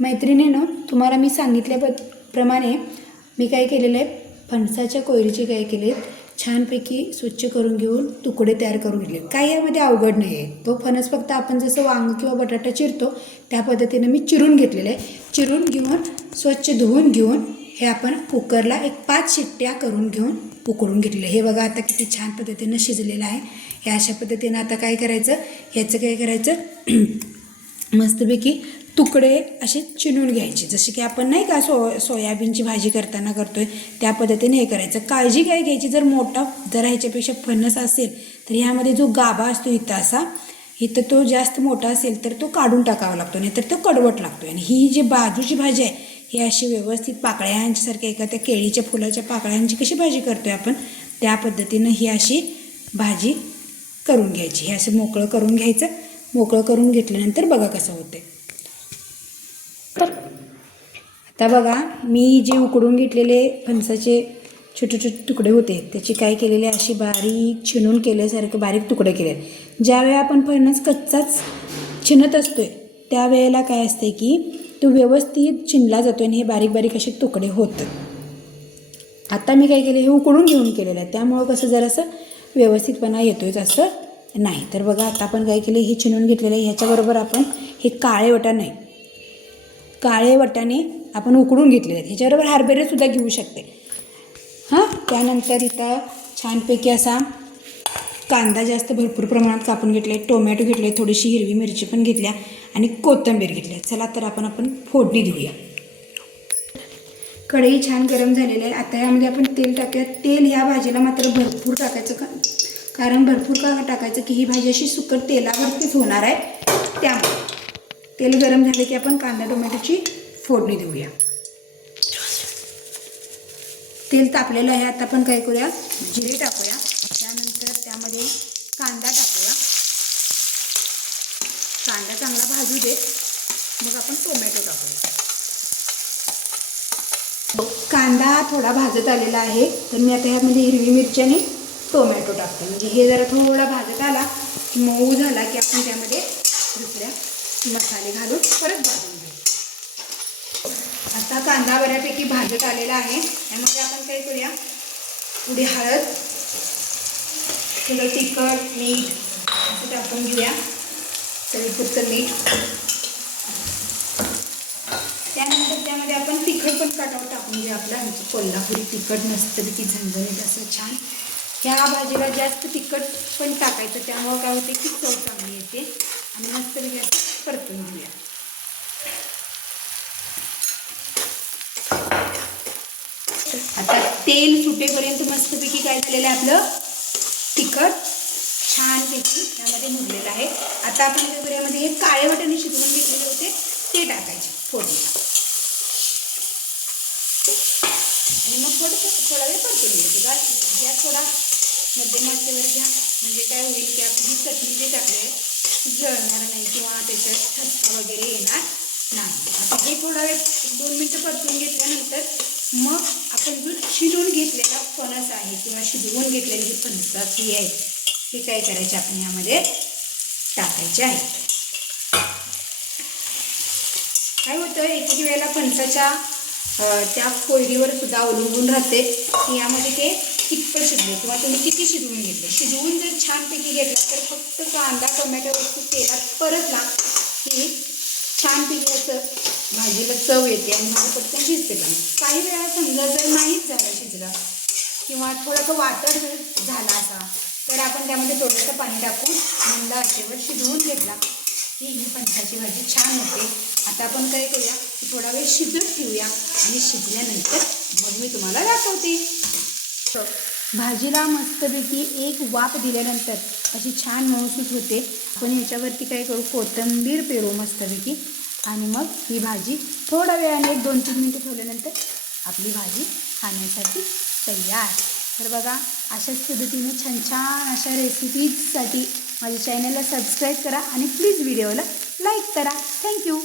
मैत्रिणींनो, तुम्हाला मी सांगितल्याप्रमाणे मी काय केलेलं आहे, फणसाच्या कोयरीचे काय केले, छानपैकी स्वच्छ करून घेऊन तुकडे तयार करून घेतले. काही यामध्ये अवघड नाही आहे. तो फणस फक्त आपण जसं वांग किंवा बटाटा चिरतो त्या पद्धतीनं मी चिरून घेतलेलं आहे. चिरून घेऊन स्वच्छ धुवून घेऊन हे आपण कुकरला एक 5 शिट्ट्या करून घेऊन उकळून घेतले. हे बघा आता किती छान पद्धतीनं शिजलेलं आहे. हे अशा पद्धतीनं आता काय करायचं, ह्याचं काय करायचं, मस्तपैकी तुकडे असे चिरून घ्यायचे, जसे की आपण नाही का सोयाबीनची भाजी करताना करतोय त्या पद्धतीने हे करायचं. काळजी काय घ्यायची, जर मोठा जर ह्याच्यापेक्षा फणस असेल तर ह्यामध्ये जो गाभा असतो इथं तो जास्त मोठा असेल तर तो काढून टाकावा लागतो, नाहीतर तो कडवट लागतो. आणि ही जी बाजूची भाजी आहे ही अशी व्यवस्थित पाकळ्यांच्यासारख्या एखाद्या केळीच्या फुलाच्या पाकळ्यांची कशी भाजी करतोय आपण त्या पद्धतीनं ही अशी भाजी करून घ्यायची. हे असं मोकळं करून घ्यायचं. मोकळं करून घेतल्यानंतर बघा कसं होते. आता बघा मी जे उकडून घेतलेले फणसाचे छोटे छोटे तुकडे होते त्याची काय केलेले, अशी बारीक चिणून केल्यासारखे बारीक तुकडे केले. ज्यावेळी आपण फणस कच्चाच चिणत असतोय त्यावेळेला काय असते की तो व्यवस्थित चिणला जातो आणि हे बारीक बारीक असे तुकडे होतात. आता मी काय केले, हे उकडून घेऊन केलेलं आहे त्यामुळं कसं जरासं व्यवस्थितपणा येतोय असं नाही. तर बघा आता आपण काय केले, हे चिणून घेतलेलं आहे. ह्याच्याबरोबर आपण हे काळे वाटाणे आपण उकडून घेतलेले आहेत. ह्याच्याबरोबर हरभरेसुद्धा घेऊ शकते. त्यानंतर इथं छानपैकी असा कांदा जास्त भरपूर प्रमाणात कापून घेतले, टोमॅटो घेतले, थोडीशी हिरवी मिरची पण घेतल्या आणि कोथिंबीर घेतली. चला तर आपण फोडणी देऊया. कढई छान गरम झालेली आहे. आता यामध्ये आपण तेल टाकूया. तेल ह्या भाजीला मात्र भरपूर टाकायचं, कारण भरपूर का टाकायचं की ही भाजी अशी सुकट तेलावरतीच होणार आहे. त्यामुळे तेल गरम झाले की आपण कांदा टोमॅटोची फोडणी देऊया. तेल तापलेलं आहे. आता आपण काय करूया, जिरे टाकूया. त्यानंतर त्यामध्ये कांदा टाकूया. कांदा चांगला भाजू दे, मग आपण टोमॅटो टाकूया. कांदा थोडा भाजत आलेला आहे तर मी आता ह्यामध्ये हिरवी मिरची आणि टोमॅटो टाकते. म्हणजे हे जरा थोडा भाजत आला मऊ झाला की आपण त्यामध्ये दुसऱ्या मसाले घालून परत भाजून घेऊ. आता कांदा बऱ्यापैकी भाजत आलेला आहे. त्यामध्ये आपण काय करूया, थोडी हळद, थोडं तिखट, मीठ असं टाकून घेऊया. चवीपुरतं मीठ. त्यानंतर त्यामध्ये आपण तिखट पण टाकून घेऊया. आपलं कोल्हापुरी तिखट मस्तपैकी झणझणीत असं छान. ह्या भाजीला जास्त तिखट पण टाकायचं, त्यामुळं काय होते की चव चांगली येते. आणि मस्तपैकी असं परतून घेऊया. आता तेल सुटेपर्यंत मस्तपैकी काय झालेलं आहे, आपलं तिखट छानपैकी त्यामध्ये मुरलेलं आहे. आता आपण काय करूया, यामध्ये हे काळे वाटाणे शिजवून घेतलेले होते ते टाकायचे फोडणीला आणि मग थोडा वेळ परतून घ्यायचं. गॅस थोडा मध्यम आचेवर घ्या, म्हणजे काय होईल की आपली चटणी जे टाकले जळणार नाही किंवा त्याच्यात ठसका वगैरे येणार नाही. आता हे थोडा वेळ 2 मिनटं परतून घेतल्यानंतर मग आपण जो शिजवून घेतलेला फणस आहे किंवा शिजवून घेतलेली जी फणसाची आहे हे काय करायचे, आपण यामध्ये टाकायचे आहे. काय होतं, एखादी वेळेला फणसाच्या त्या कोयरीवर सुद्धा अवलंबून राहते की यामध्ये ते कितपत शिजले किंवा तुम्ही किती शिजवून घेतले. शिजवून जर छानपैकी घेतला तर फक्त कांदा टोमॅटो वस्तू तेलात परतला की छानपैकी असं भाजीला चव येते आणि भाजी पटकन शिजते. पण काही वेळा समजा जर नाहीच झालं शिजलं किंवा थोडंसं वाटण जर झाला असा तर आपण त्यामध्ये थोडंसं पाणी टाकून मंद आचेवर शिजवून घेतला की ही फणसाची भाजी छान होते. आता आपण काय करूया की थोडा वेळ शिजत ठेवूया आणि शिजल्यानंतर मग मी तुम्हाला दाखवते. भाजीला मस्तपैकी एक वाफ दिल्यानंतर अशी छान मऊसूत होते. आपण ह्याच्यावरती काय करू, कोथिंबीर पेरू मस्तपैकी आणि मग ही भाजी थोडा वेळाने 1-2-3 मिनटं ठेवल्यानंतर आपली भाजी खाण्यासाठी तयार. तर बघा अशाच पद्धतीने छान छान अशा रेसिपीजसाठी माझ्या चॅनलला सबस्क्राईब करा आणि प्लीज व्हिडिओला लाईक करा. थँक्यू.